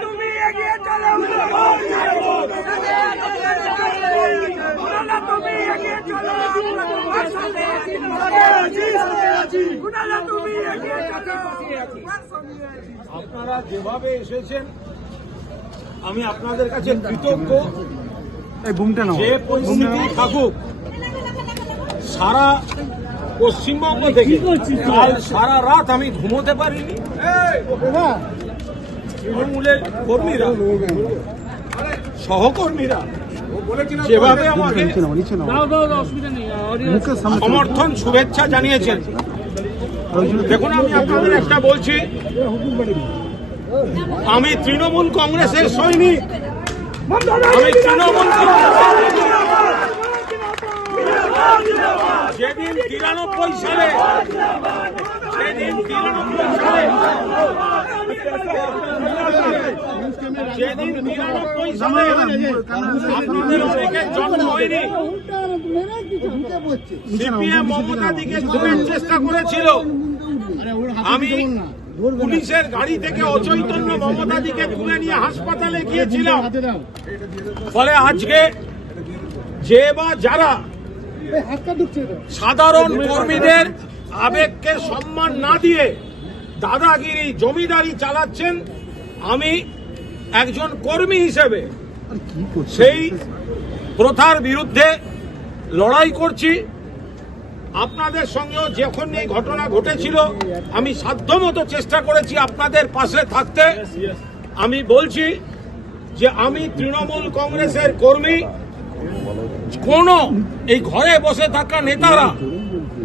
তুমি এগিয়ে চলো তুমি আপনারা যেভাবে এসেছেন আমি আপনাদের কাছে কৃতজ্ঞ। যে পরিস্থিতি থাকুক সারা পশ্চিমবঙ্গ থেকে কাল সারা রাত আমি ঘুমোতে পারিনি। তৃণমূলের কর্মীরা সহকর্মীরা যেভাবে আমাকে সমর্থন শুভেচ্ছা জানিয়েছেন। দেখুন, আমি আপনাদের একটা বলছি। আমি তৃণমূল কংগ্রেসের সৈনিক। আমি তৃণমূল যেদিন তিরানব্বই সালে যেদিন তিরানব্বই সালে যেদিন তিরানব্বই সালে আপনাদের অনেকের জন্ম হয়নি সিপিএম মমতাদিকে খুনের চেষ্টা করেছিল। আমি পুলিশের গাড়ি থেকে অচৈতন্য মমতাদিকে তুলে নিয়ে হাসপাতালে গিয়েছিলাম। ফলে আজকে যে বা যারা সাধারণ কর্মীদের আবেগকে সম্মান না দিয়ে দাদাগিরি জমিদারি চালাচ্ছেন আমি একজন কর্মী হিসেবে সেই প্রথার বিরুদ্ধে লড়াই করছি। আপনাদের সঙ্গেও যখন এই ঘটনা ঘটেছিল, আমি সাধ্যমতো চেষ্টা করেছি আপনাদের পাশে থাকতে। আমি বলছি যে আমি তৃণমূল কংগ্রেসের কর্মী। কোন এই ঘরে বসে থাকা নেতারা,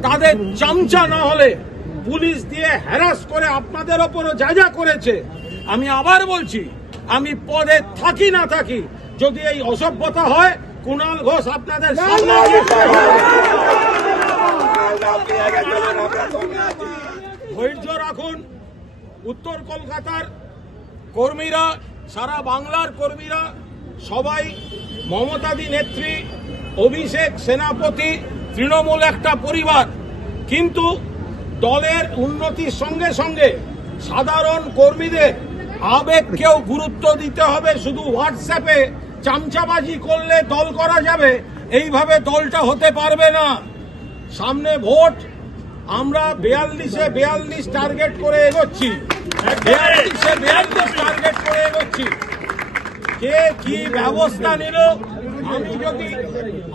তাদের চামচা না হলে পুলিশ দিয়ে হ্যারাস করে আপনাদের ওপরও যা যা করেছে, আমি আবার বলছি, আমি পদে থাকি না থাকি, যদি এই অসভ্যতা হয় কুণাল ঘোষ আপনাদের ধৈর্য রাখুন। উত্তর কলকাতার কর্মীরা সারা বাংলার কর্মীরা সবাই মমতাদি নেত্রী অভিষেক সেনাপতি তৃণমূল একটা পরিবার। কিন্তু দলের উন্নতির সঙ্গে সঙ্গে সাধারণ কর্মীদের আবেগকেও গুরুত্ব দিতে হবে শুধু হোয়াটসঅ্যাপে চামচাবাজি করলে দল করা যাবে, এইভাবে দলটা হতে পারবে না। সামনে ভোট, আমরা বেয়াল্লিশে বিয়াল্লিশ টার্গেট করে এগোচ্ছি। বিয়াল্লিশে টার্গেট করে এগোচ্ছি। কে কি ব্যবস্থা নিল? আমি যদি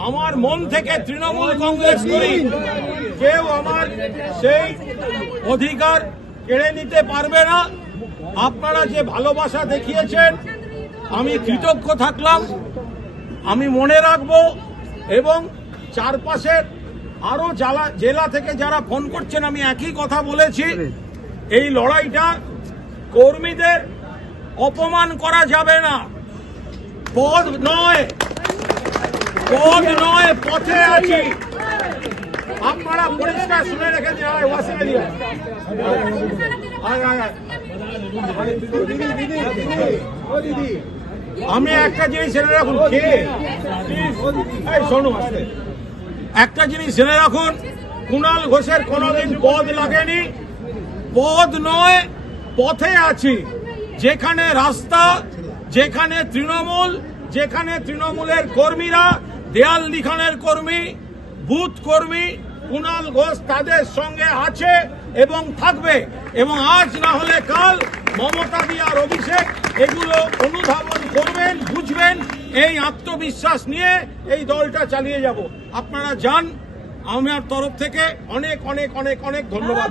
আমার মন থেকে তৃণমূল কংগ্রেস করি, কেউ আমার সেই অধিকার কেড়ে নিতে পারবে না। আপনারা যে ভালোবাসা দেখিয়েছেন আমি কৃতজ্ঞ থাকলাম। আমি মনে রাখব এবং চারপাশের আরও জেলা জেলা থেকে যারা ফোন করছেন, আমি একই কথা বলেছি। এই লড়াইটা কর্মীদের অপমান করা যাবে না। পদ নয়। পদ নয়, পথে আছি। আপনারা পরিষ্কার শুনে ওয়াসিমে দিয়ে আয় আয় আমি একটা জিনিস জেনে রাখুন, কে? শোনো। একটা জিনিস জেনে রাখুন, কুণাল ঘোষের কোনোদিন পদ লাগেনি। পদ নয়, পথে আছি। যেখানে রাস্তা, যেখানে তৃণমূল, যেখানে তৃণমূলের কর্মীরা, দেয়াল লিখনের কর্মী, বুথ কর্মী, কুণাল ঘোষ তাদের সঙ্গে আছে এবং থাকবে। এবং আজ না হলে কাল মমতা দি আর অভিষেক এগুলো অনুধাবন বুঝবেন এই আত্মবিশ্বাস নিয়ে এই দলটা চালিয়ে যাব। আপনারা যান আমার তরফ থেকে অনেক অনেক অনেক অনেক ধন্যবাদ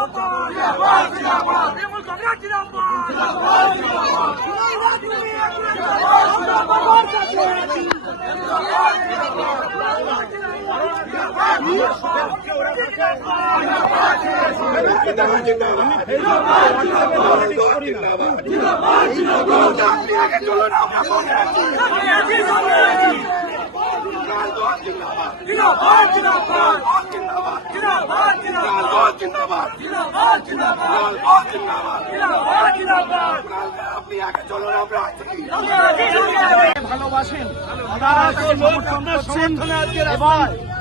কুণালদা সাথে আছে সাথে আছে কুণালদা তুমি এগিয়ে চলো কুণালদা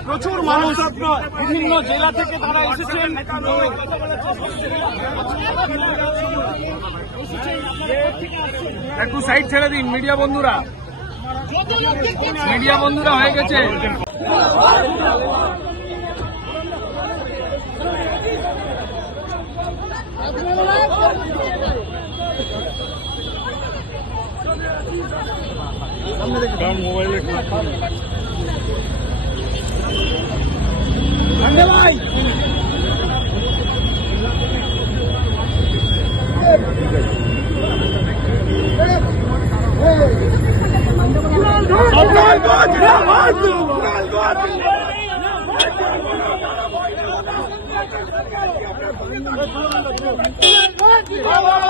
প্রচুর মানুষ বিভিন্ন জেলা থেকে তারা এসেছেন। একটু সাইড ছেড়ে দিন মিডিয়া বন্ধুরা। মিডিয়া বন্ধুরা হয়ে গেছে। আমার মোবাইলে ভাই Bravo!